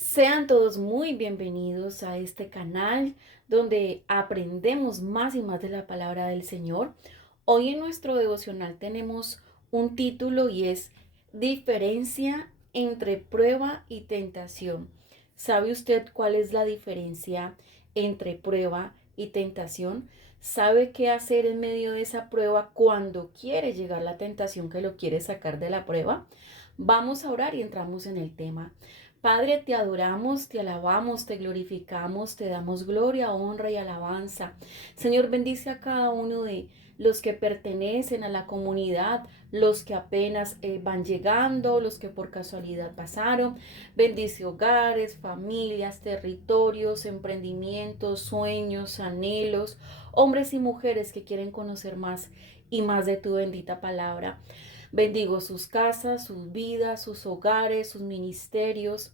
Sean todos muy bienvenidos a este canal donde aprendemos más y más de la palabra del Señor. Hoy en nuestro devocional tenemos un título y es Diferencia entre prueba y tentación. ¿Sabe usted cuál es la diferencia entre prueba y tentación? ¿Sabe qué hacer en medio de esa prueba cuando quiere llegar la tentación que lo quiere sacar de la prueba? Vamos a orar y entramos en el tema. Padre, te adoramos, te alabamos, te glorificamos, te damos gloria, honra y alabanza. Señor, bendice a cada uno de los que pertenecen a la comunidad, los que apenas van llegando, los que por casualidad pasaron. Bendice hogares, familias, territorios, emprendimientos, sueños, anhelos, hombres y mujeres que quieren conocer más y más de tu bendita palabra. Bendigo sus casas, sus vidas, sus hogares, sus ministerios.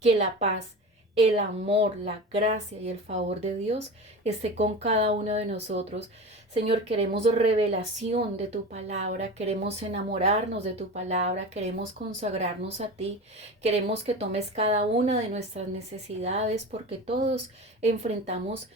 Que la paz, el amor, la gracia y el favor de Dios esté con cada uno de nosotros. Señor, queremos revelación de tu palabra, queremos enamorarnos de tu palabra, queremos consagrarnos a ti, queremos que tomes cada una de nuestras necesidades porque todos enfrentamos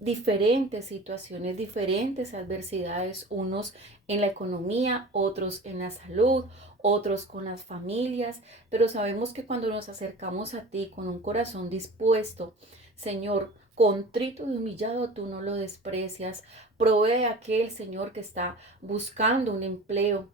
diferentes situaciones, diferentes adversidades, unos en la economía, otros en la salud, otros con las familias, pero sabemos que cuando nos acercamos a ti con un corazón dispuesto, Señor, contrito y humillado, tú no lo desprecias. Provee a aquel Señor que está buscando un empleo.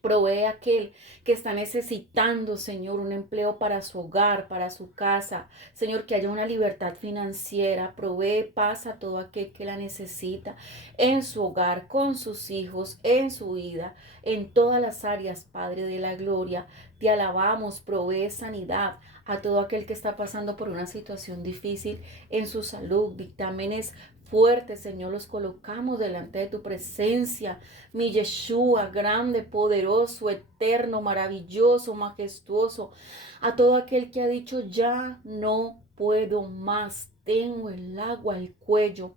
Provee a aquel que está necesitando, Señor, un empleo para su hogar, para su casa. Señor, que haya una libertad financiera. Provee paz a todo aquel que la necesita en su hogar, con sus hijos, en su vida, en todas las áreas, Padre de la gloria. Te alabamos, provee sanidad a todo aquel que está pasando por una situación difícil en su salud. Dictámenes fuertes, Señor, los colocamos delante de tu presencia. Mi Yeshua, grande, poderoso, eterno, maravilloso, majestuoso, a todo aquel que ha dicho, ya no puedo más, tengo el agua al cuello.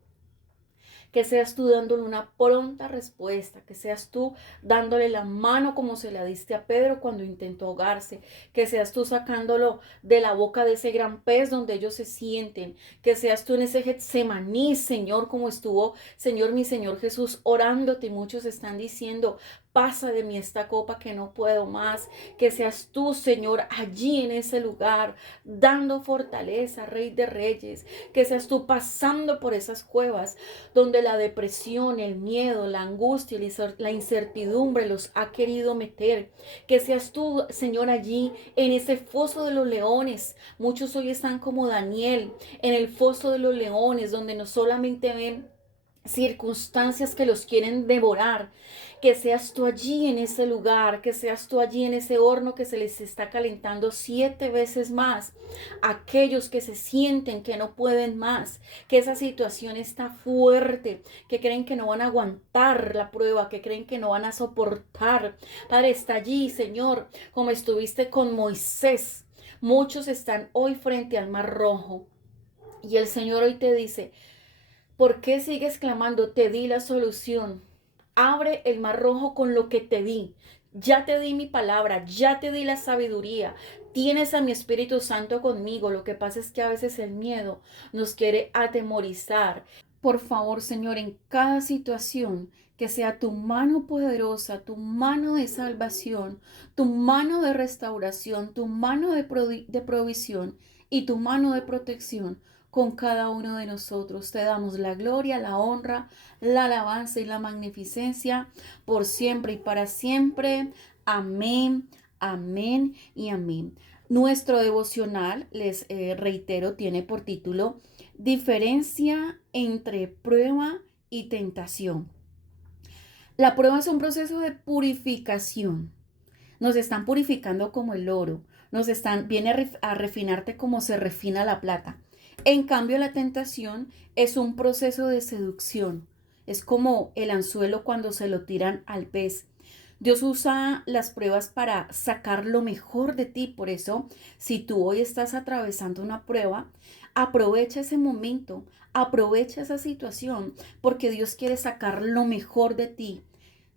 Que seas tú dándole una pronta respuesta, que seas tú dándole la mano como se la diste a Pedro cuando intentó ahogarse, que seas tú sacándolo de la boca de ese gran pez donde ellos se sienten, que seas tú en ese Getsemaní, Señor, como estuvo, Señor, mi Señor Jesús, orándote y muchos están diciendo, pasa de mí esta copa que no puedo más, que seas tú, Señor, allí en ese lugar, dando fortaleza, Rey de Reyes, que seas tú pasando por esas cuevas donde la depresión, el miedo, la angustia, la incertidumbre los ha querido meter. Que seas tú, Señor, allí en ese foso de los leones. Muchos hoy están como Daniel en el foso de los leones, donde no solamente ven circunstancias que los quieren devorar, que seas tú allí en ese lugar, que seas tú allí en ese horno que se les está calentando 7 veces más. Aquellos que se sienten que no pueden más, que esa situación está fuerte, que creen que no van a aguantar la prueba, que creen que no van a soportar. Padre, está allí, Señor, como estuviste con Moisés. Muchos están hoy frente al Mar Rojo. Y el Señor hoy te dice, ¿por qué sigues clamando? Te di la solución. Abre el mar rojo con lo que te di. Ya te di mi palabra, ya te di la sabiduría. Tienes a mi Espíritu Santo conmigo. Lo que pasa es que a veces el miedo nos quiere atemorizar. Por favor, Señor, en cada situación, que sea tu mano poderosa, tu mano de salvación, tu mano de restauración, tu mano de provisión y tu mano de protección con cada uno de nosotros. Te damos la gloria, la honra, la alabanza y la magnificencia por siempre y para siempre. Amén, amén y amén. Nuestro devocional, les reitero, tiene por título Diferencia entre prueba y tentación. La prueba es un proceso de purificación. Nos están purificando como el oro. Viene a refinarte como se refina la plata. En cambio, la tentación es un proceso de seducción. Es como el anzuelo cuando se lo tiran al pez. Dios usa las pruebas para sacar lo mejor de ti. Por eso, si tú hoy estás atravesando una prueba, aprovecha ese momento, aprovecha esa situación, porque Dios quiere sacar lo mejor de ti.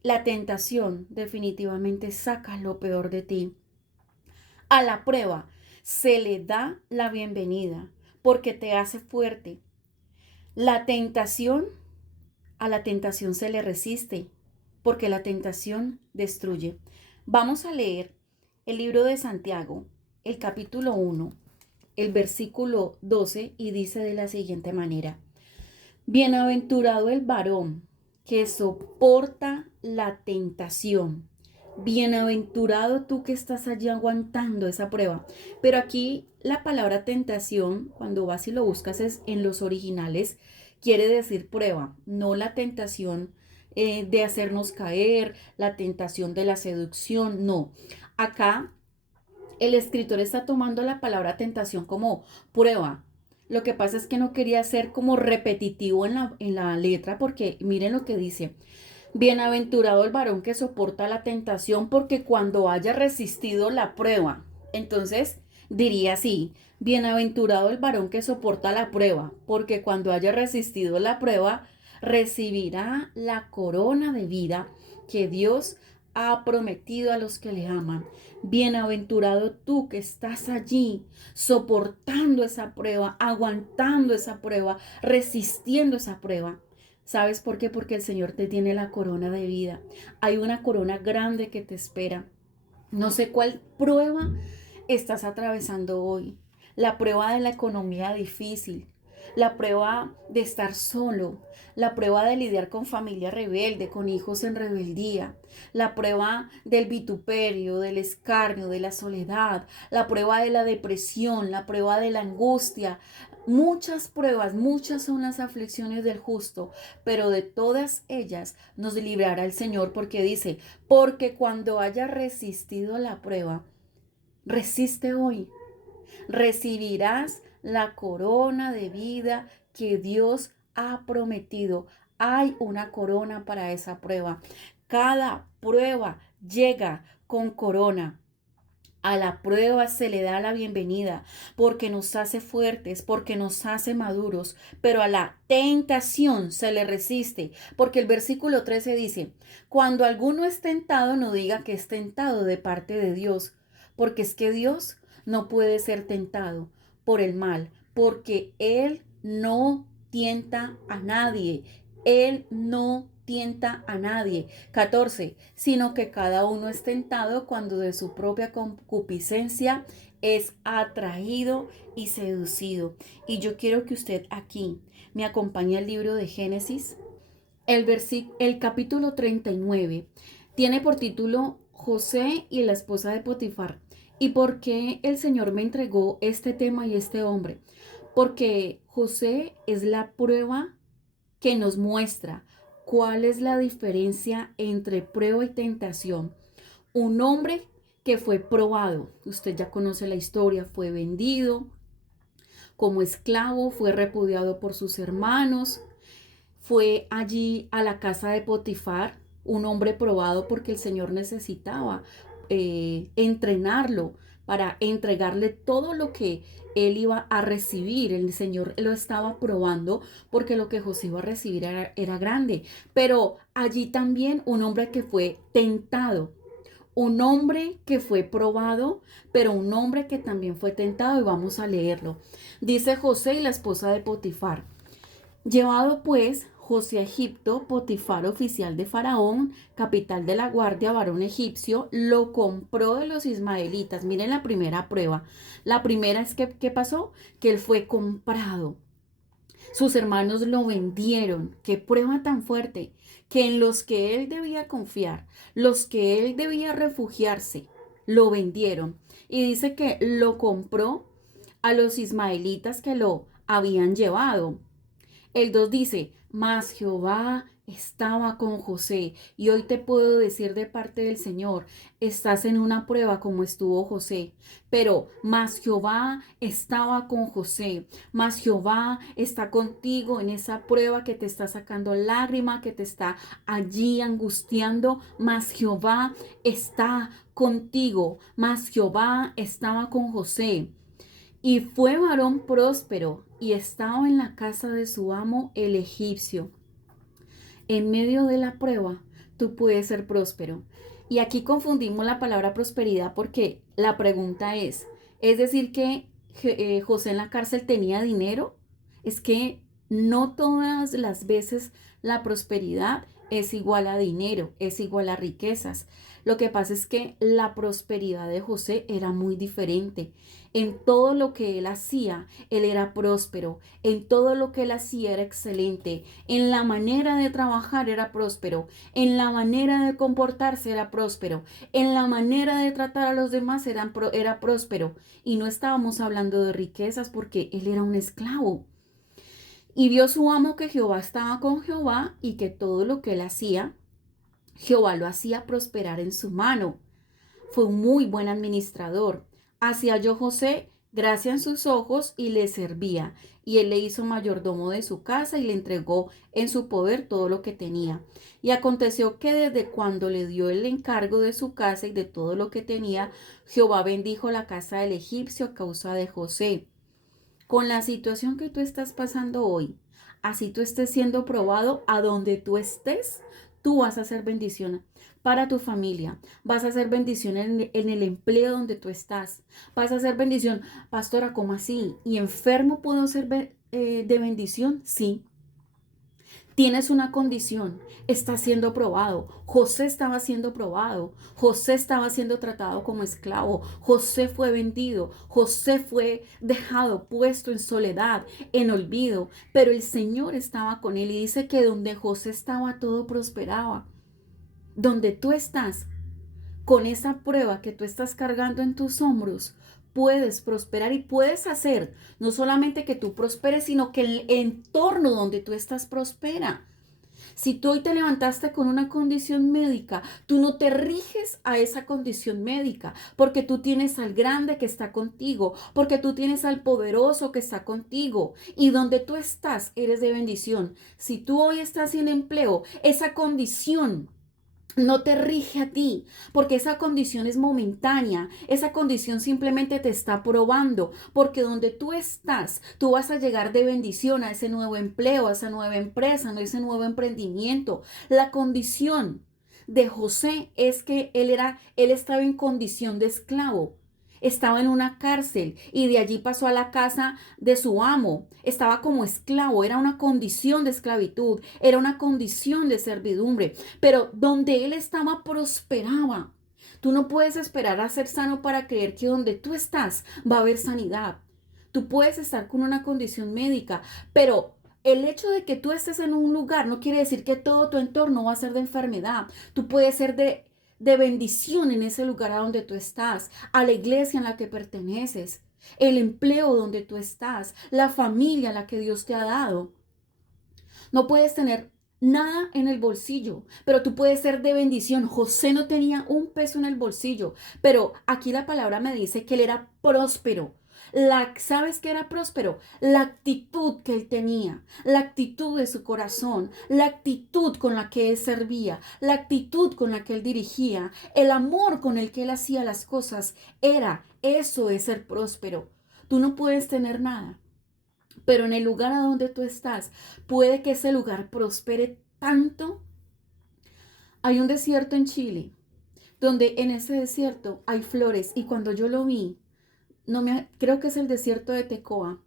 La tentación definitivamente saca lo peor de ti. A la prueba se le da la bienvenida porque te hace fuerte. La tentación, a la tentación se le resiste porque la tentación destruye. Vamos a leer el libro de Santiago, el capítulo 1, el versículo 12 y dice de la siguiente manera: Bienaventurado el varón que soporta la tentación. Bienaventurado tú que estás allí aguantando esa prueba. Pero aquí la palabra tentación, cuando vas y lo buscas es en los originales, quiere decir prueba, no la tentación de hacernos caer, la tentación de la seducción, no. Acá el escritor está tomando la palabra tentación como prueba. Lo que pasa es que no quería ser como repetitivo en la letra porque miren lo que dice. Bienaventurado el varón que soporta la tentación porque cuando haya resistido la prueba. Entonces diría así, bienaventurado el varón que soporta la prueba porque cuando haya resistido la prueba recibirá la corona de vida que Dios ha prometido a los que le aman. Bienaventurado tú que estás allí soportando esa prueba, aguantando esa prueba, resistiendo esa prueba. ¿Sabes por qué? Porque el Señor te tiene la corona de vida. Hay una corona grande que te espera. No sé cuál prueba estás atravesando hoy. La prueba de la economía difícil, la prueba de estar solo, la prueba de lidiar con familia rebelde, con hijos en rebeldía, la prueba del vituperio, del escarnio, de la soledad, la prueba de la depresión, la prueba de la angustia. Muchas pruebas, muchas son las aflicciones del justo, pero de todas ellas nos librará el Señor porque dice, porque cuando haya resistido la prueba, resiste hoy, recibirás la corona de vida que Dios ha prometido. Hay una corona para esa prueba. Cada prueba llega con corona. A la prueba se le da la bienvenida porque nos hace fuertes, porque nos hace maduros, pero a la tentación se le resiste, porque el versículo 13 dice, cuando alguno es tentado, no diga que es tentado de parte de Dios, porque es que Dios no puede ser tentado por el mal, porque Él no tienta a nadie, Él no tienta a nadie. 14, sino que cada uno es tentado cuando de su propia concupiscencia es atraído y seducido. Y yo quiero que usted aquí me acompañe al libro de Génesis. El capítulo 39 tiene por título José y la esposa de Potifar. ¿Y por qué el Señor me entregó este tema y este hombre? Porque José es la prueba que nos muestra cuál es la diferencia entre prueba y tentación. Un hombre que fue probado, usted ya conoce la historia, fue vendido como esclavo, fue repudiado por sus hermanos, fue allí a la casa de Potifar, un hombre probado porque el Señor necesitaba entrenarlo para entregarle todo lo que él iba a recibir. El Señor lo estaba probando porque lo que José iba a recibir era grande. Pero allí también un hombre que fue tentado, un hombre que fue probado, pero un hombre que también fue tentado y vamos a leerlo. Dice José y la esposa de Potifar. Llevado pues José a Egipto, Potifar, oficial de Faraón, capital de la guardia, varón egipcio, lo compró de los ismaelitas. Miren la primera prueba. La primera es que, ¿qué pasó? Que él fue comprado. Sus hermanos lo vendieron. Qué prueba tan fuerte. Que en los que él debía confiar, los que él debía refugiarse, lo vendieron. Y dice que lo compró a los ismaelitas que lo habían llevado. El 2 dice, mas Jehová estaba con José. Y hoy te puedo decir de parte del Señor, estás en una prueba como estuvo José. Pero mas Jehová estaba con José. Mas Jehová está contigo en esa prueba que te está sacando lágrima, que te está allí angustiando. Mas Jehová está contigo. Mas Jehová estaba con José. Y fue varón próspero y estaba en la casa de su amo el egipcio. En medio de la prueba, tú puedes ser próspero. Y aquí confundimos la palabra prosperidad porque la pregunta es, Es decir, que José en la cárcel tenía dinero. Es que no todas las veces la prosperidad es igual a dinero, es igual a riquezas. Lo que pasa es que la prosperidad de José era muy diferente. En todo lo que él hacía, él era próspero. En todo lo que él hacía era excelente. En la manera de trabajar era próspero. En la manera de comportarse era próspero. En la manera de tratar a los demás era próspero. Y no estábamos hablando de riquezas porque él era un esclavo. Y vio su amo que Jehová estaba con Jehová y que todo lo que él hacía, Jehová lo hacía prosperar en su mano. Fue un muy buen administrador. Así halló José gracia en sus ojos y le servía. Y él le hizo mayordomo de su casa y le entregó en su poder todo lo que tenía. Y aconteció que desde cuando le dio el encargo de su casa y de todo lo que tenía, Jehová bendijo la casa del egipcio a causa de José. Con la situación que tú estás pasando hoy, así tú estés siendo probado, a donde tú estés, tú vas a hacer bendición para tu familia, vas a hacer bendición en el empleo donde tú estás, vas a hacer bendición, pastora, ¿cómo así? ¿Y enfermo puedo ser de bendición? Sí. Tienes una condición, estás siendo probado. José estaba siendo probado. José estaba siendo tratado como esclavo. José fue vendido. José fue dejado, puesto en soledad, en olvido. Pero el Señor estaba con él y dice que donde José estaba todo prosperaba. Donde tú estás, con esa prueba que tú estás cargando en tus hombros, puedes prosperar y puedes hacer no solamente que tú prosperes, sino que el entorno donde tú estás prospera. Si tú hoy te levantaste con una condición médica, tú no te riges a esa condición médica, porque tú tienes al grande que está contigo, porque tú tienes al poderoso que está contigo, y donde tú estás eres de bendición. Si tú hoy estás sin empleo, esa condición no te rige a ti, porque esa condición es momentánea, esa condición simplemente te está probando, porque donde tú estás, tú vas a llegar de bendición a ese nuevo empleo, a esa nueva empresa, a ese nuevo emprendimiento. La condición de José es que él estaba en condición de esclavo. Estaba en una cárcel y de allí pasó a la casa de su amo. Estaba como esclavo, era una condición de esclavitud, era una condición de servidumbre, pero donde él estaba prosperaba. Tú no puedes esperar a ser sano para creer que donde tú estás va a haber sanidad. Tú puedes estar con una condición médica, pero el hecho de que tú estés en un lugar no quiere decir que todo tu entorno va a ser de enfermedad. Tú puedes ser de bendición en ese lugar a donde tú estás, a la iglesia en la que perteneces, el empleo donde tú estás, la familia a la que Dios te ha dado. No puedes tener nada en el bolsillo, pero tú puedes ser de bendición. José no tenía un peso en el bolsillo, pero aquí la palabra me dice que él era próspero. ¿Sabes qué era próspero? La actitud que él tenía, la actitud de su corazón, la actitud con la que él servía, la actitud con la que él dirigía, el amor con el que él hacía las cosas. Eso es ser próspero. Tú no puedes tener nada, pero en el lugar a donde tú estás, puede que ese lugar prospere tanto. Hay un desierto en Chile, donde en ese desierto hay flores y cuando yo lo vi, creo que es el desierto de Tecoa,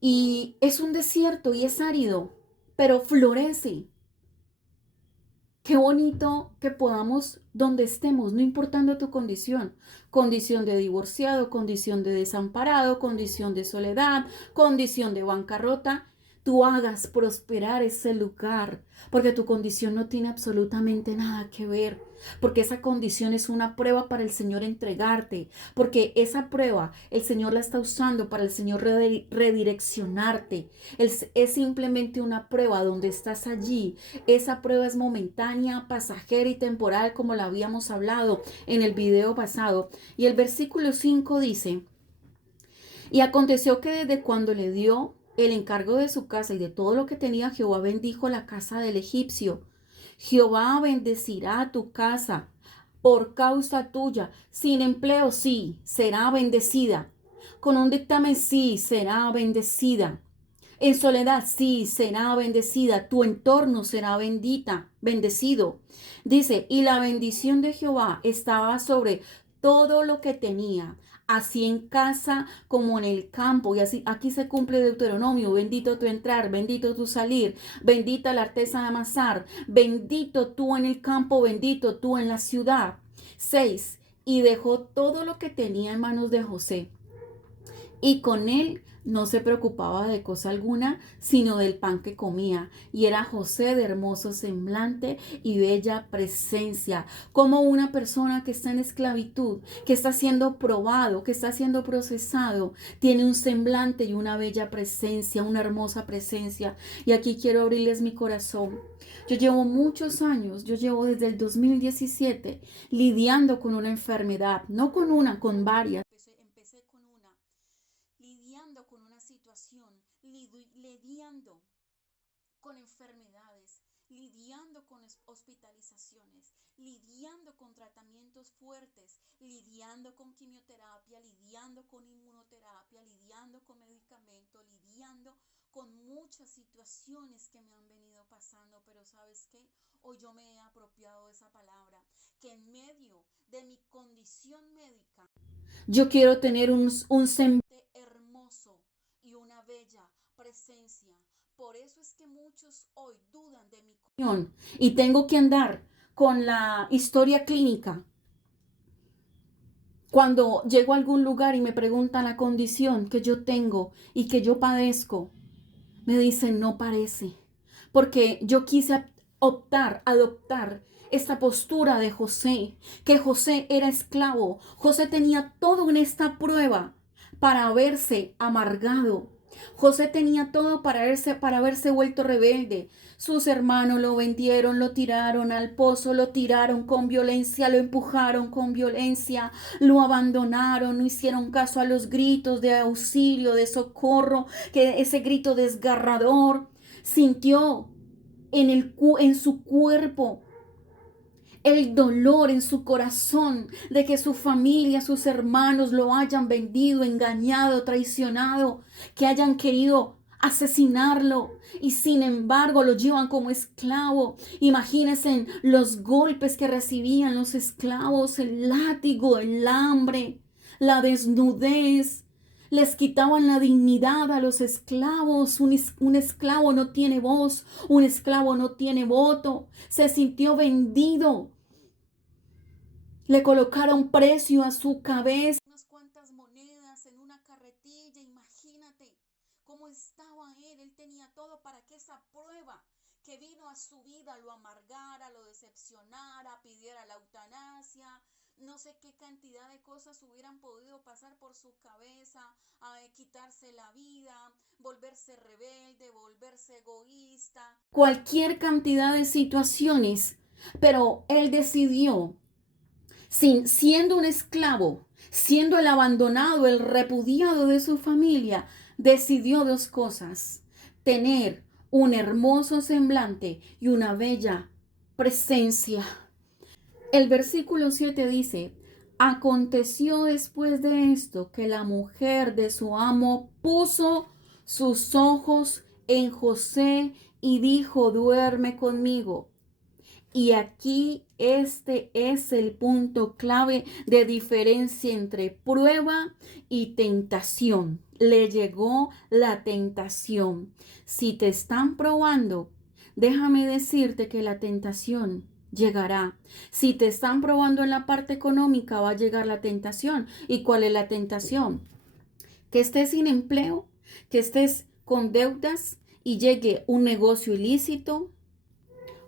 y es un desierto y es árido, pero florece. Qué bonito que podamos, donde estemos, no importando tu condición de divorciado, condición de desamparado, condición de soledad, condición de bancarrota, tú hagas prosperar ese lugar, porque tu condición no tiene absolutamente nada que ver, porque esa condición es una prueba para el Señor entregarte, porque esa prueba el Señor la está usando para el Señor redireccionarte. Es simplemente una prueba donde estás allí. Esa prueba es momentánea, pasajera y temporal, como la habíamos hablado en el video pasado. Y el versículo 5 dice: y aconteció que desde cuando le dio el encargo de su casa y de todo lo que tenía, Jehová bendijo la casa del egipcio. Jehová bendecirá tu casa por causa tuya. Sin empleo, sí, será bendecida. Con un dictamen, sí, será bendecida. En soledad, sí, será bendecida. Tu entorno será bendecido. Dice, y la bendición de Jehová estaba sobre todo lo que tenía, así en casa como en el campo. Y así aquí se cumple Deuteronomio: bendito tu entrar, bendito tu salir, bendita la artesa de amasar, bendito tú en el campo, bendito tú en la ciudad. 6. Y dejó todo lo que tenía en manos de José, y con él no se preocupaba de cosa alguna, sino del pan que comía. Y era José de hermoso semblante y bella presencia, como una persona que está en esclavitud, que está siendo probado, que está siendo procesado, tiene un semblante y una bella presencia, una hermosa presencia. Y aquí quiero abrirles mi corazón. Yo llevo muchos años, yo llevo desde el 2017 lidiando con una enfermedad, no con una, con varias. Empecé con una, lidiando con una situación, lidiando con enfermedades, lidiando con hospitalizaciones, lidiando con tratamientos fuertes, lidiando con quimioterapia, lidiando con inmunoterapia, lidiando con medicamentos, lidiando con muchas situaciones que me han venido pasando. Pero ¿sabes qué? Hoy yo me he apropiado de esa palabra, que en medio de mi condición médica yo quiero tener un semblante hermoso y una bella presencia. Por eso es que muchos hoy dudan de mi condición y tengo que andar con la historia clínica. Cuando llego a algún lugar y me preguntan la condición que yo tengo y que yo padezco, me dicen no parece, porque yo quise adoptar esta postura de José, que José era esclavo. José tenía todo en esta prueba para haberse amargado. José tenía todo para haberse vuelto rebelde. Sus hermanos lo vendieron, lo tiraron al pozo, lo tiraron con violencia, lo empujaron con violencia, lo abandonaron, no hicieron caso a los gritos de auxilio, de socorro, que ese grito desgarrador. Sintió en su cuerpo el dolor en su corazón de que su familia, sus hermanos lo hayan vendido, engañado, traicionado, que hayan querido asesinarlo y sin embargo lo llevan como esclavo. Imagínense los golpes que recibían los esclavos, el látigo, el hambre, la desnudez. Les quitaban la dignidad a los esclavos. Un esclavo no tiene voz, un esclavo no tiene voto. Se sintió vendido. Le colocaron precio a su cabeza. Unas cuantas monedas en una carretilla. Imagínate cómo estaba él. Él tenía todo para que esa prueba que vino a su vida lo amargara, lo decepcionara, pidiera la eutanasia. No sé qué cantidad de cosas hubieran podido pasar por su cabeza, quitarse la vida, volverse rebelde, volverse egoísta. Cualquier cantidad de situaciones, pero él decidió, siendo un esclavo, siendo el abandonado, el repudiado de su familia, decidió dos cosas: tener un hermoso semblante y una bella presencia. El versículo 7 dice: aconteció después de esto que la mujer de su amo puso sus ojos en José y dijo: duerme conmigo. Y aquí este es el punto clave de diferencia entre prueba y tentación. Le llegó la tentación. Si te están probando, déjame decirte que la tentación llegará. Si te están probando en la parte económica, va a llegar la tentación. ¿Y cuál es la tentación? Que estés sin empleo, que estés con deudas y llegue un negocio ilícito.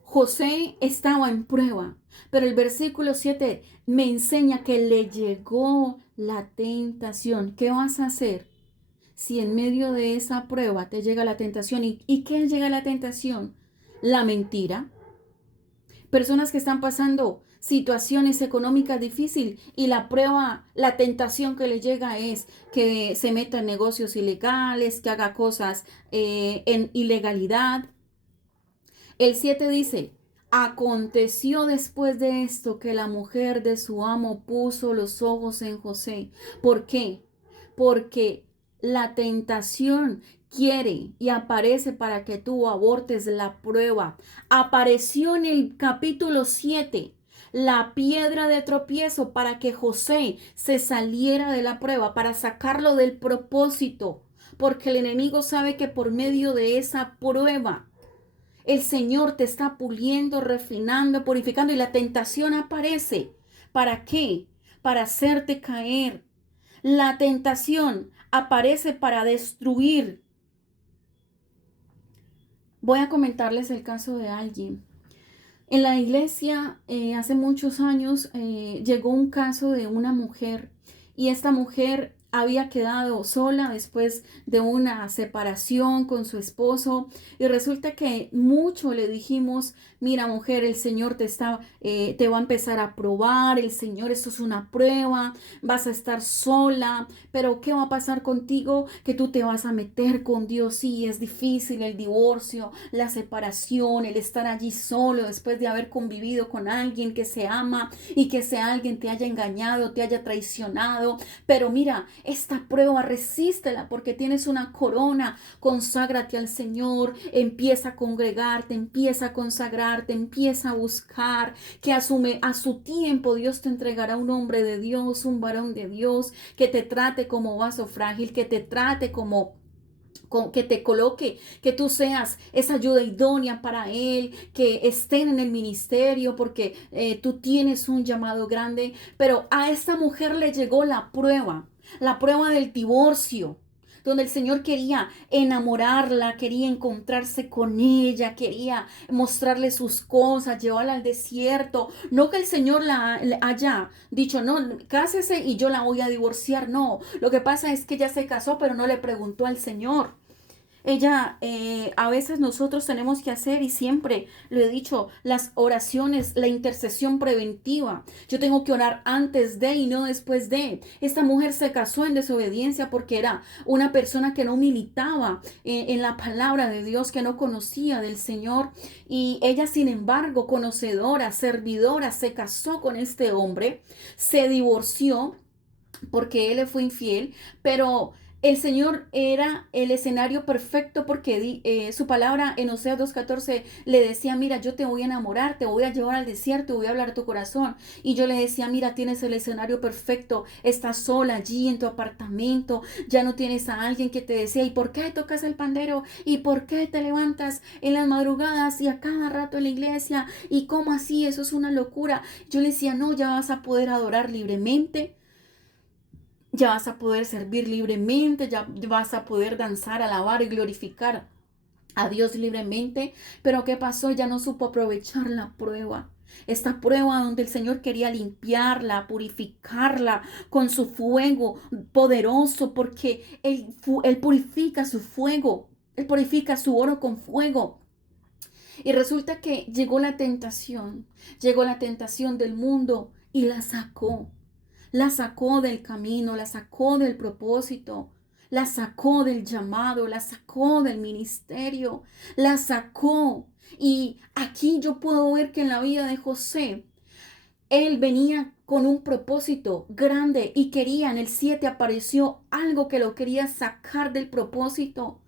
José estaba en prueba, pero el versículo 7 me enseña que le llegó la tentación. ¿Qué vas a hacer si en medio de esa prueba te llega la tentación? ¿Y qué llega la tentación? La mentira. Personas que están pasando situaciones económicas difíciles y la prueba, la tentación que le llega es que se meta en negocios ilegales, que haga cosas en ilegalidad. El 7 dice: aconteció después de esto que la mujer de su amo puso los ojos en José. ¿Por qué? Porque la tentación quiere y aparece para que tú abortes la prueba. Apareció en el capítulo 7 la piedra de tropiezo para que José se saliera de la prueba, para sacarlo del propósito, porque el enemigo sabe que por medio de esa prueba el Señor te está puliendo, refinando, purificando y la tentación aparece. ¿Para qué? Para hacerte caer. La tentación aparece para destruir. Voy a comentarles el caso de alguien. En la iglesia, hace muchos años, llegó un caso de una mujer y esta mujer había quedado sola después de una separación con su esposo y resulta que mucho le dijimos, mira mujer, el Señor te va a empezar a probar, el Señor, esto es una prueba, vas a estar sola, pero ¿qué va a pasar contigo? Que tú te vas a meter con Dios, sí, es difícil el divorcio, la separación, el estar allí solo después de haber convivido con alguien que se ama y que ese alguien te haya engañado, te haya traicionado. Pero mira, esta prueba resístela porque tienes una corona. Conságrate al Señor, empieza a congregarte, empieza a consagrarte, empieza a buscar que a su tiempo Dios te entregará un hombre de Dios, un varón de Dios que te trate como vaso frágil, que te trate que te coloque, que tú seas esa ayuda idónea para Él, que estén en el ministerio porque tú tienes un llamado grande. Pero a esta mujer le llegó la prueba del divorcio, donde el Señor quería enamorarla, quería encontrarse con ella, quería mostrarle sus cosas, llevarla al desierto. No que el Señor la haya dicho, no, cásese y yo la voy a divorciar. No, lo que pasa es que ella se casó, pero no le preguntó al Señor. A veces nosotros tenemos que hacer, y siempre lo he dicho, las oraciones, la intercesión preventiva. Yo tengo que orar antes de y no después de. Esta mujer se casó en desobediencia porque era una persona que no militaba en la palabra de Dios, que no conocía del Señor. Y ella, sin embargo, conocedora, servidora, se casó con este hombre, se divorció porque él le fue infiel, pero el Señor era el escenario perfecto porque su palabra en Oseas 2:14 le decía, mira, yo te voy a enamorar, te voy a llevar al desierto, voy a hablar a tu corazón. Y yo le decía, mira, tienes el escenario perfecto, estás sola allí en tu apartamento, ya no tienes a alguien que te decía, ¿y por qué tocas el pandero? ¿Y por qué te levantas en las madrugadas y a cada rato en la iglesia? ¿Y cómo así? Eso es una locura. Yo le decía, no, ya vas a poder adorar libremente. Ya vas a poder servir libremente, ya vas a poder danzar, alabar y glorificar a Dios libremente. Pero ¿qué pasó? Ya no supo aprovechar la prueba. Esta prueba donde el Señor quería limpiarla, purificarla con su fuego poderoso, porque Él purifica su fuego, Él purifica su oro con fuego. Y resulta que llegó la tentación del mundo y la sacó. La sacó del camino, la sacó del propósito, la sacó del llamado, la sacó del ministerio, la sacó. Y aquí yo puedo ver que en la vida de José, él venía con un propósito grande y quería, en el 7 apareció algo que lo quería sacar del propósito.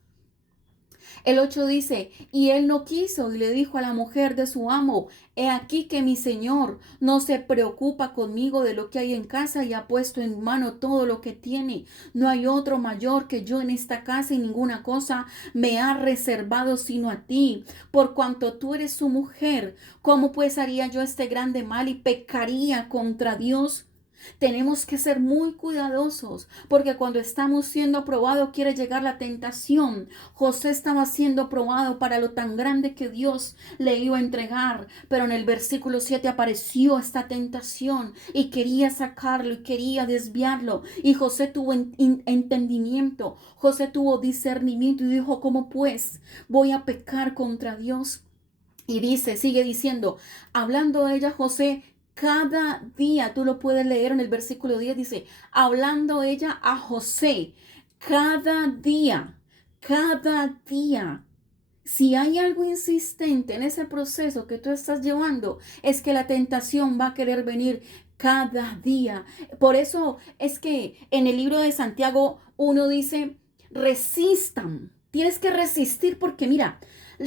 El 8 dice, y él no quiso y le dijo a la mujer de su amo, he aquí que mi señor no se preocupa conmigo de lo que hay en casa y ha puesto en mano todo lo que tiene. No hay otro mayor que yo en esta casa y ninguna cosa me ha reservado sino a ti. Por cuanto tú eres su mujer, ¿cómo pues haría yo este grande mal y pecaría contra Dios? Tenemos que ser muy cuidadosos porque cuando estamos siendo probados quiere llegar la tentación. José estaba siendo probado para lo tan grande que Dios le iba a entregar, pero en el versículo 7 apareció esta tentación y quería sacarlo y quería desviarlo. Y José tuvo entendimiento, José tuvo discernimiento y dijo, ¿cómo pues voy a pecar contra Dios? Y dice, sigue diciendo, hablando ella José, cada día, tú lo puedes leer en el versículo 10, dice, hablando ella a José, cada día. Si hay algo insistente en ese proceso que tú estás llevando, es que la tentación va a querer venir cada día. Por eso es que en el libro de Santiago uno dice, resistan. Tienes que resistir porque mira,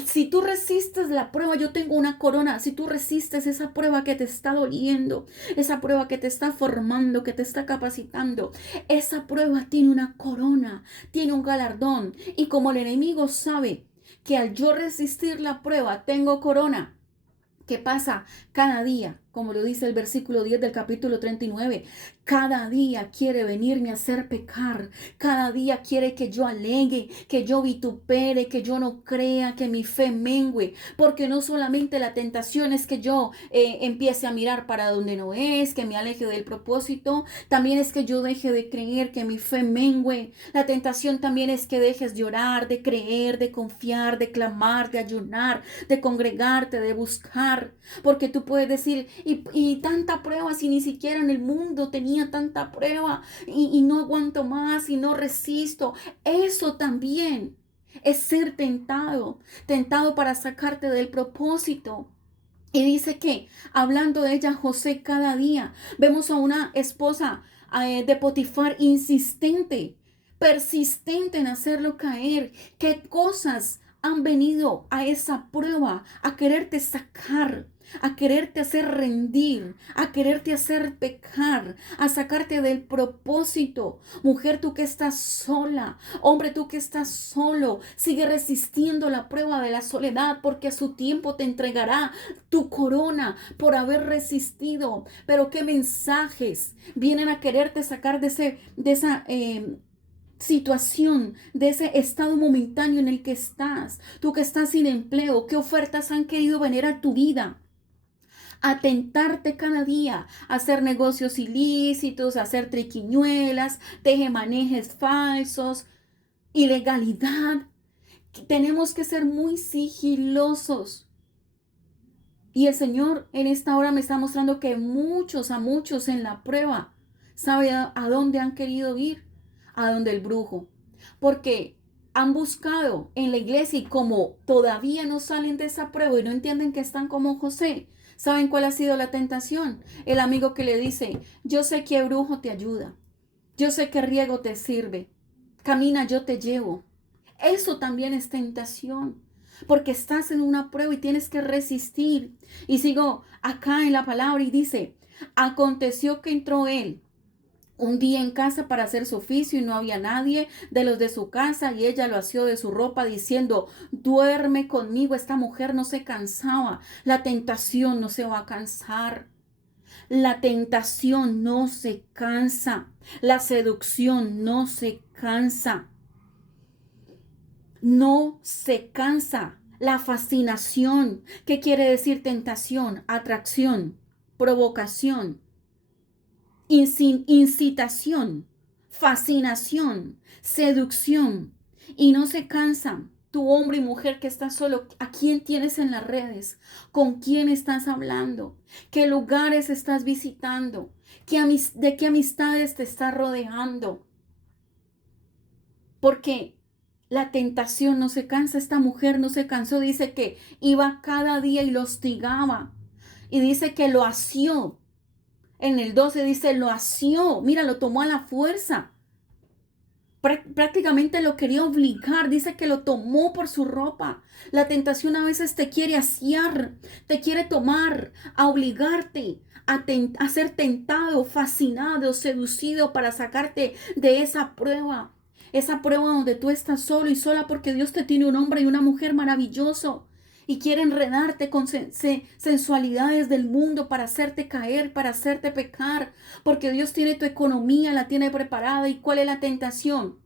Si tú resistes la prueba, yo tengo una corona. Si tú resistes esa prueba que te está doliendo, esa prueba que te está formando, que te está capacitando, esa prueba tiene una corona, tiene un galardón. Y como el enemigo sabe que al yo resistir la prueba tengo corona, ¿qué pasa? Cada día, como lo dice el versículo 10 del capítulo 39, cada día quiere venirme a hacer pecar. Cada día quiere que yo alegue, que yo vitupere, que yo no crea, que mi fe mengüe. Porque no solamente la tentación es que yo empiece a mirar para donde no es, que me aleje del propósito. También es que yo deje de creer, que mi fe mengüe. La tentación también es que dejes de orar, de creer, de confiar, de clamar, de ayunar, de congregarte, de buscar. Porque tú puedes decir, y tanta prueba, si ni siquiera en el mundo tenía tanta prueba, y no aguanto más y no resisto. Eso también es ser tentado, tentado para sacarte del propósito. Y dice que, hablando de ella, José, cada día vemos a una esposa de Potifar insistente, persistente en hacerlo caer. ¿Qué cosas han venido a esa prueba a quererte sacar, a quererte hacer rendir, a quererte hacer pecar, a sacarte del propósito? Mujer, tú que estás sola, hombre, tú que estás solo, sigue resistiendo la prueba de la soledad, porque a su tiempo te entregará tu corona por haber resistido. Pero qué mensajes vienen a quererte sacar de esa situación, de ese estado momentáneo en el que estás. Tú que estás sin empleo, qué ofertas han querido venir a tu vida a tentarte cada día, a hacer negocios ilícitos, a hacer triquiñuelas, tejemanejes falsos, ilegalidad. Tenemos que ser muy sigilosos. Y el Señor en esta hora me está mostrando que a muchos en la prueba, ¿sabe a dónde han querido ir? A donde el brujo. Porque han buscado en la iglesia, y como todavía no salen de esa prueba y no entienden que están como José, ¿saben cuál ha sido la tentación? El amigo que le dice, yo sé que brujo te ayuda, yo sé que riego te sirve, camina, yo te llevo. Eso también es tentación, porque estás en una prueba y tienes que resistir. Y sigo acá en la palabra y dice, aconteció que entró él un día en casa para hacer su oficio, y no había nadie de los de su casa, y ella lo asió de su ropa diciendo, duerme conmigo. Esta mujer no se cansaba. La tentación no se va a cansar. La tentación no se cansa. La seducción no se cansa. No se cansa. La fascinación. ¿Qué quiere decir tentación? Atracción, provocación, incitación, fascinación, seducción. Y no se cansan. Tu hombre y mujer que estás solo, ¿a quién tienes en las redes? ¿Con quién estás hablando? ¿Qué lugares estás visitando? ¿De qué amistades te estás rodeando? Porque la tentación no se cansa. Esta mujer no se cansó. Dice que iba cada día y lo hostigaba. Y dice que lo asió. En el 12 dice, lo asió. Mira, lo tomó a la fuerza. Prácticamente lo quería obligar. Dice que lo tomó por su ropa. La tentación a veces te quiere asiar, te quiere tomar, a obligarte a ser tentado, fascinado, seducido para sacarte de esa prueba. Esa prueba donde tú estás solo y sola porque Dios te tiene un hombre y una mujer maravilloso. Y quiere enredarte con sensualidades del mundo para hacerte caer, para hacerte pecar. Porque Dios tiene tu economía, la tiene preparada. ¿Y cuál es la tentación?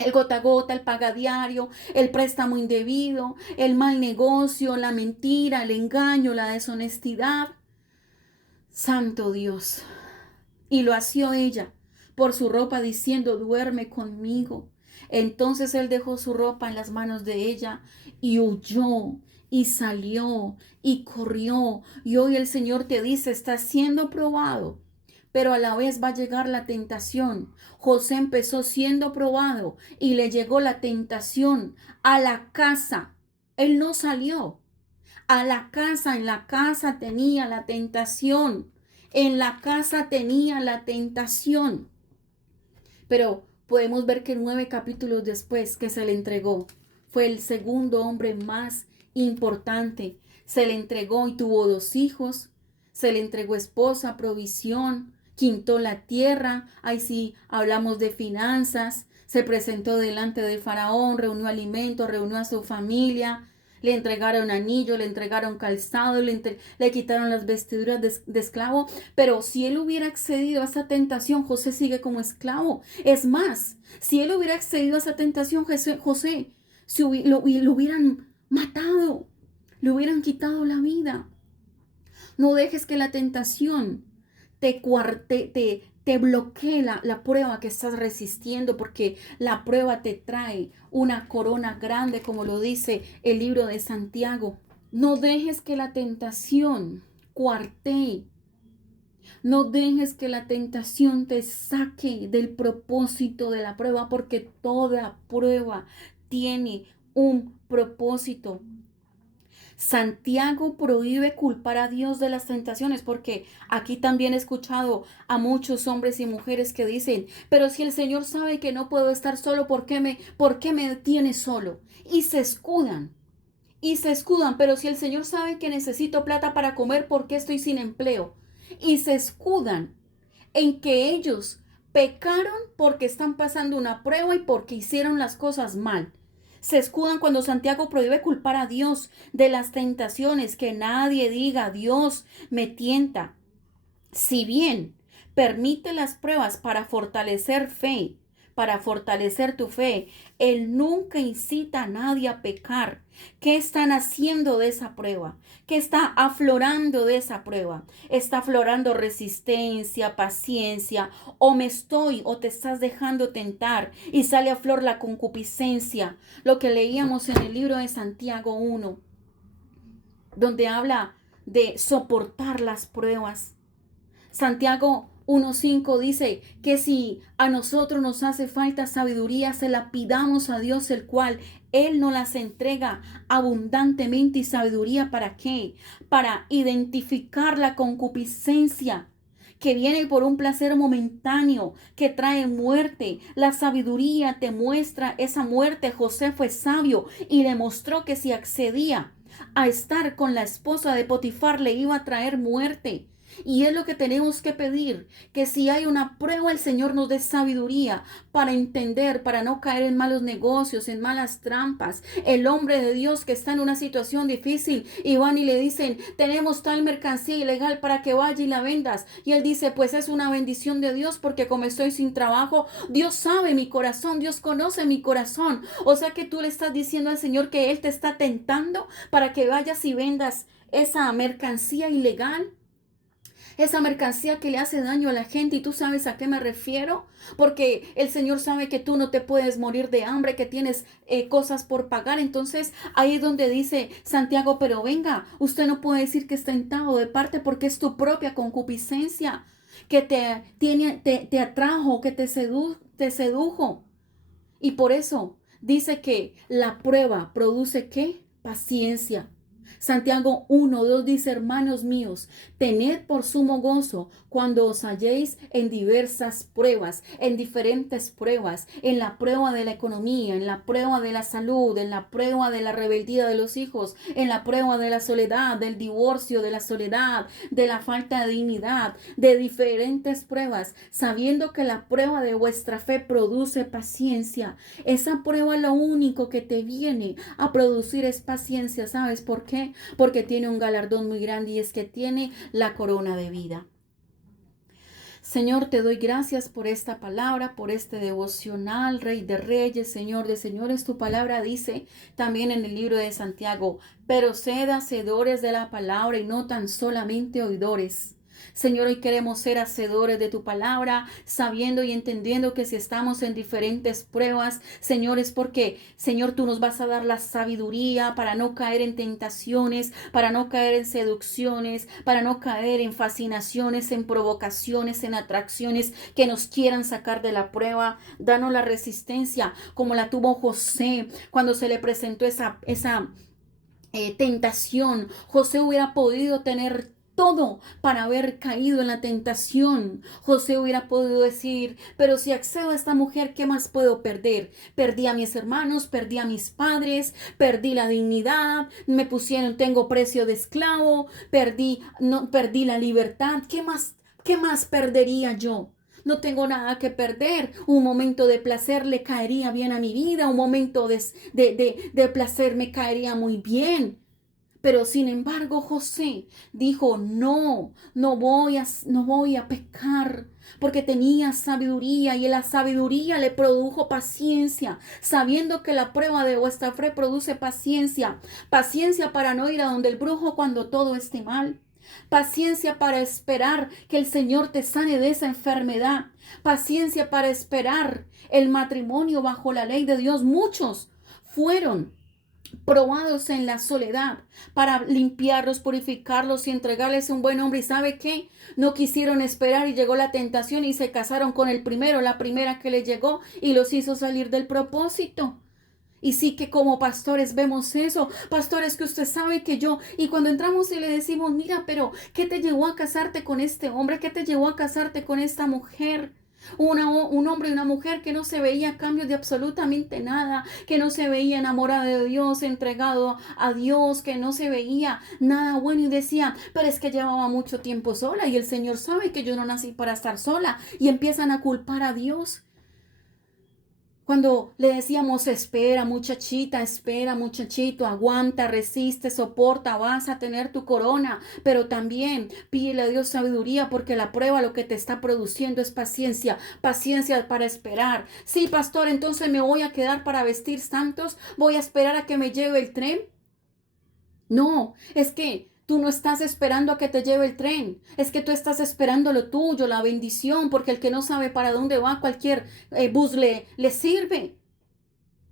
El gota a gota, el paga diario, el préstamo indebido, el mal negocio, la mentira, el engaño, la deshonestidad. Santo Dios. Y lo asió ella por su ropa diciendo, duerme conmigo. Entonces él dejó su ropa en las manos de ella y huyó y salió y corrió. Y hoy el Señor te dice, está siendo probado, pero a la vez va a llegar la tentación. José empezó siendo probado y le llegó la tentación a la casa. Él no salió a la casa. En la casa tenía la tentación. En la casa tenía la tentación. Pero podemos ver que 9 capítulos después que se le entregó, fue el segundo hombre más importante. Se le entregó y tuvo 2 hijos. Se le entregó esposa, provisión, quintó la tierra. Ahí sí hablamos de finanzas. Se presentó delante de Faraón, reunió alimentos, reunió a su familia. Le entregaron anillo, le entregaron calzado, le quitaron las vestiduras de esclavo. Pero si él hubiera accedido a esa tentación, José sigue como esclavo. Es más, si él hubiera accedido a esa tentación, José lo hubieran matado, le hubieran quitado la vida. No dejes que la tentación te bloquee la prueba que estás resistiendo, porque la prueba te trae una corona grande, como lo dice el libro de Santiago. No dejes que la tentación cuartee. No dejes que la tentación te saque del propósito de la prueba, porque toda prueba tiene un propósito. Santiago prohíbe culpar a Dios de las tentaciones, porque aquí también he escuchado a muchos hombres y mujeres que dicen, pero si el Señor sabe que no puedo estar solo, ¿por qué me tiene solo? Y se escudan, pero si el Señor sabe que necesito plata para comer, ¿por qué estoy sin empleo? Y se escudan en que ellos pecaron porque están pasando una prueba y porque hicieron las cosas mal. Se escudan cuando Santiago prohíbe culpar a Dios de las tentaciones, que nadie diga Dios me tienta. Si bien permite las pruebas para fortalecer fe, para fortalecer tu fe, Él nunca incita a nadie a pecar. ¿Qué están haciendo de esa prueba? ¿Qué está aflorando de esa prueba? ¿Está aflorando resistencia, paciencia? ¿O te estás dejando tentar y sale a flor la concupiscencia? Lo que leíamos en el libro de Santiago 1, donde habla de soportar las pruebas. Santiago 1:5 dice que si a nosotros nos hace falta sabiduría, se la pidamos a Dios, el cual Él nos las entrega abundantemente. ¿Y sabiduría para qué? Para identificar la concupiscencia que viene por un placer momentáneo, que trae muerte. La sabiduría te muestra esa muerte. José fue sabio y le mostró que si accedía a estar con la esposa de Potifar, le iba a traer muerte. Y es lo que tenemos que pedir, que si hay una prueba, el Señor nos dé sabiduría para entender, para no caer en malos negocios, en malas trampas. El hombre de Dios que está en una situación difícil y van y le dicen, tenemos tal mercancía ilegal para que vaya y la vendas. Y él dice, pues es una bendición de Dios, porque como estoy sin trabajo, Dios sabe mi corazón, Dios conoce mi corazón. O sea que tú le estás diciendo al Señor que Él te está tentando para que vayas y vendas esa mercancía ilegal. Esa mercancía que le hace daño a la gente, y tú sabes a qué me refiero, porque el Señor sabe que tú no te puedes morir de hambre, que tienes cosas por pagar. Entonces ahí es donde dice Santiago, pero venga, usted no puede decir que está tentado de parte, porque es tu propia concupiscencia que te atrajo, que te sedujo. Y por eso dice que la prueba produce ¿qué? Paciencia. Santiago 1:2 dice, hermanos míos, tened por sumo gozo cuando os halléis en diversas pruebas, en diferentes pruebas, en la prueba de la economía, en la prueba de la salud, en la prueba de la rebeldía de los hijos, en la prueba de la soledad, del divorcio, de la soledad, de la falta de dignidad, de diferentes pruebas, sabiendo que la prueba de vuestra fe produce paciencia. Esa prueba lo único que te viene a producir es paciencia. ¿Sabes por qué? Porque tiene un galardón muy grande, y es que tiene la corona de vida. Señor, te doy gracias por esta palabra, por este devocional, Rey de Reyes, Señor de Señores. Tu palabra dice también en el libro de Santiago, pero sed hacedores de la palabra y no tan solamente oidores. Señor, hoy queremos ser hacedores de tu palabra, sabiendo y entendiendo que si estamos en diferentes pruebas, Señor, es porque, Señor, tú nos vas a dar la sabiduría para no caer en tentaciones, para no caer en seducciones, para no caer en fascinaciones, en provocaciones, en atracciones que nos quieran sacar de la prueba. Danos la resistencia como la tuvo José cuando se le presentó esa tentación. José hubiera podido tener todo para haber caído en la tentación. José hubiera podido decir, pero si accedo a esta mujer, ¿qué más puedo perder? Perdí a mis hermanos, perdí a mis padres, perdí la dignidad, me pusieron, tengo precio de esclavo, perdí la libertad. Qué más perdería yo? No tengo nada que perder. Un momento de placer le caería bien a mi vida. Un momento de placer me caería muy bien. Pero sin embargo, José dijo, no voy a pecar, porque tenía sabiduría y la sabiduría le produjo paciencia, sabiendo que la prueba de vuestra fe produce paciencia, paciencia para no ir a donde el brujo cuando todo esté mal. Paciencia para esperar que el Señor te sane de esa enfermedad. Paciencia para esperar el matrimonio bajo la ley de Dios. Muchos fueron probados en la soledad para limpiarlos, purificarlos y entregarles un buen hombre. ¿Y sabe qué? No quisieron esperar y llegó la tentación y se casaron con el primero, la primera que le llegó y los hizo salir del propósito. Y sí que como pastores vemos eso, pastores que usted sabe que yo, y cuando entramos y le decimos, mira, pero ¿qué te llevó a casarte con este hombre? ¿Qué te llevó a casarte con esta mujer? Un hombre y una mujer que no se veía a cambio de absolutamente nada, que no se veía enamorado de Dios, entregado a Dios, que no se veía nada bueno y decía, pero es que llevaba mucho tiempo sola y el Señor sabe que yo no nací para estar sola y empiezan a culpar a Dios. Cuando le decíamos, espera muchachito, aguanta, resiste, soporta, vas a tener tu corona, pero también pídele a Dios sabiduría porque la prueba lo que te está produciendo es paciencia, paciencia para esperar. Sí, pastor, entonces me voy a quedar para vestir santos, voy a esperar a que me lleve el tren. No, es que tú no estás esperando a que te lleve el tren, es que tú estás esperando lo tuyo, la bendición, porque el que no sabe para dónde va, cualquier bus le sirve.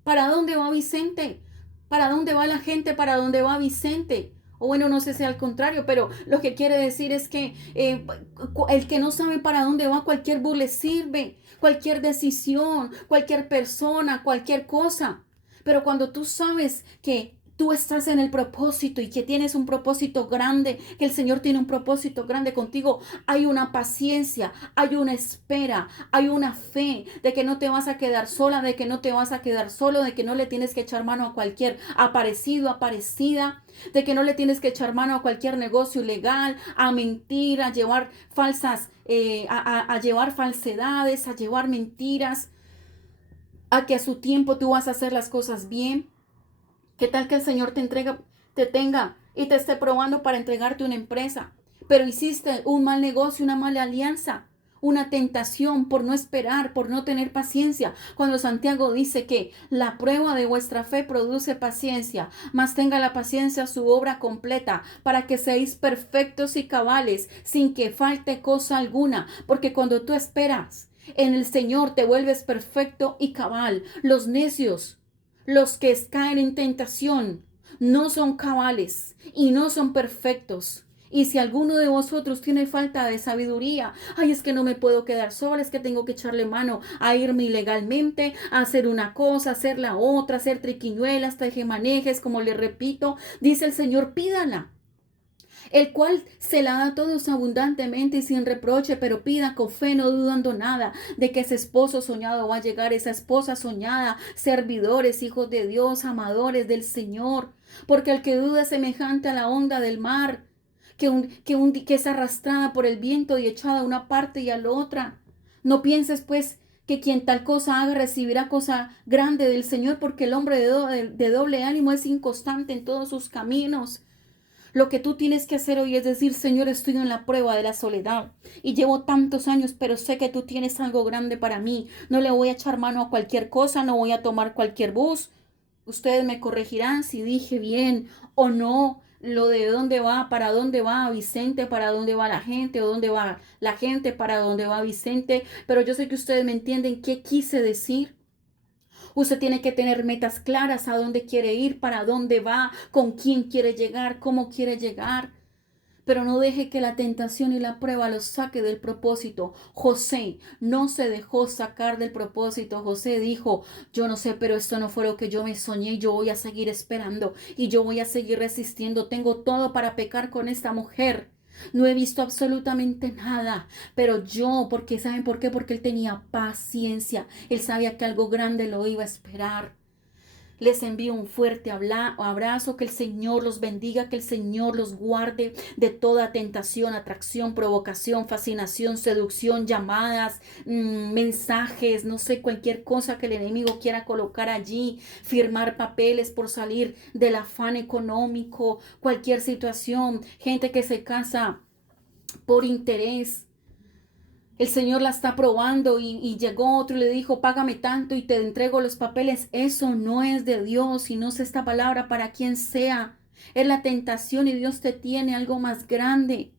¿Para dónde va Vicente? ¿Para dónde va la gente? ¿Para dónde va Vicente? O bueno, no sé si al contrario, pero lo que quiere decir es que el que no sabe para dónde va, cualquier bus le sirve, cualquier decisión, cualquier persona, cualquier cosa. Pero cuando tú sabes que tú estás en el propósito y que tienes un propósito grande, que el Señor tiene un propósito grande contigo, hay una paciencia, hay una espera, hay una fe de que no te vas a quedar sola, de que no te vas a quedar solo, de que no le tienes que echar mano a cualquier aparecido, aparecida, de que no le tienes que echar mano a cualquier negocio ilegal, a mentir, a llevar falsas, a llevar falsedades, a llevar mentiras, a que a su tiempo tú vas a hacer las cosas bien. ¿Qué tal que el Señor te tenga y te esté probando para entregarte una empresa? Pero hiciste un mal negocio, una mala alianza, una tentación por no esperar, por no tener paciencia. Cuando Santiago dice que la prueba de vuestra fe produce paciencia, mas tenga la paciencia su obra completa, para que seáis perfectos y cabales, sin que falte cosa alguna. Porque cuando tú esperas en el Señor te vuelves perfecto y cabal. Los necios, los que caen en tentación, no son cabales y no son perfectos. Y si alguno de vosotros tiene falta de sabiduría, ay, es que no me puedo quedar sola, es que tengo que echarle mano a irme ilegalmente, a hacer una cosa, a hacer la otra, a hacer triquiñuelas, tejemanejes, como le repito, dice el Señor, pídala, el cual se la da a todos abundantemente y sin reproche, pero pida con fe, no dudando nada de que ese esposo soñado va a llegar, esa esposa soñada, servidores, hijos de Dios, amadores del Señor, porque el que duda es semejante a la onda del mar, que es arrastrada por el viento y echada a una parte y a la otra. No pienses pues que quien tal cosa haga recibirá cosa grande del Señor, porque el hombre de doble ánimo es inconstante en todos sus caminos. Lo que tú tienes que hacer hoy es decir, Señor, estoy en la prueba de la soledad y llevo tantos años, pero sé que tú tienes algo grande para mí. No le voy a echar mano a cualquier cosa, no voy a tomar cualquier bus. Ustedes me corregirán si dije bien o no, lo de dónde va, para dónde va Vicente, para dónde va la gente, o dónde va la gente, para dónde va Vicente. Pero yo sé que ustedes me entienden qué quise decir. Usted tiene que tener metas claras a dónde quiere ir, para dónde va, con quién quiere llegar, cómo quiere llegar. Pero no deje que la tentación y la prueba los saque del propósito. José no se dejó sacar del propósito. José dijo, yo no sé, pero esto no fue lo que yo me soñé. Yo voy a seguir esperando y yo voy a seguir resistiendo. Tengo todo para pecar con esta mujer. No he visto absolutamente nada. Pero yo, porque ¿saben por qué? Porque él tenía paciencia. Él sabía que algo grande lo iba a esperar. Les envío un fuerte abrazo, que el Señor los bendiga, que el Señor los guarde de toda tentación, atracción, provocación, fascinación, seducción, llamadas, mensajes, no sé, cualquier cosa que el enemigo quiera colocar allí, firmar papeles por salir del afán económico, cualquier situación, gente que se casa por interés. El Señor la está probando y llegó otro y le dijo, págame tanto y te entrego los papeles. Eso no es de Dios y no es esta palabra para quien sea. Es la tentación y Dios te tiene algo más grande.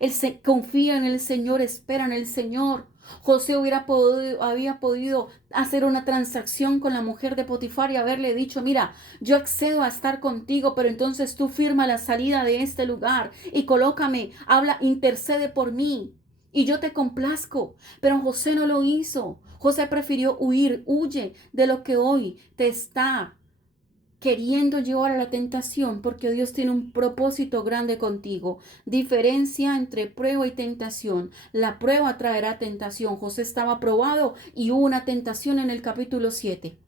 Él se confía en el Señor, espera en el Señor. José había podido hacer una transacción con la mujer de Potifar y haberle dicho, mira, yo accedo a estar contigo, pero entonces tú firma la salida de este lugar y colócame, habla, intercede por mí y yo te complazco. Pero José no lo hizo. José prefirió huir, huye de lo que hoy te está queriendo llevar a la tentación, porque Dios tiene un propósito grande contigo. Diferencia entre prueba y tentación. La prueba traerá tentación. José estaba probado y hubo una tentación en el capítulo 7,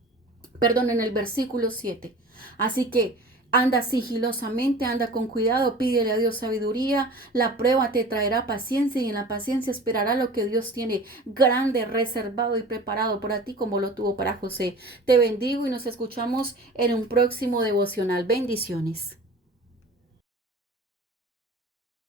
perdón, en el versículo 7. Así que anda sigilosamente, anda con cuidado, pídele a Dios sabiduría. La prueba te traerá paciencia y en la paciencia esperará lo que Dios tiene grande, reservado y preparado para ti como lo tuvo para José. Te bendigo y nos escuchamos en un próximo devocional. Bendiciones.